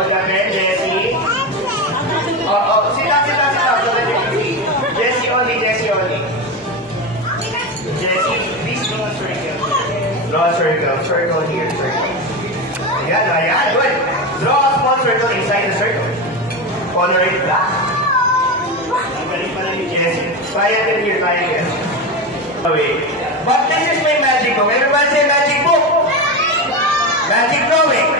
Oh, again, Jessie. Sila. So that you can see. Jessie only. Jessie, please draw a circle. Draw a circle. Circle here. Circle. Ayan. Good. Draw a small circle inside the circle. Color it black. Ang galing pala ni Jessie. Try it here. Wait. But this is my magic book. Everybody say magic book. Magic drawing.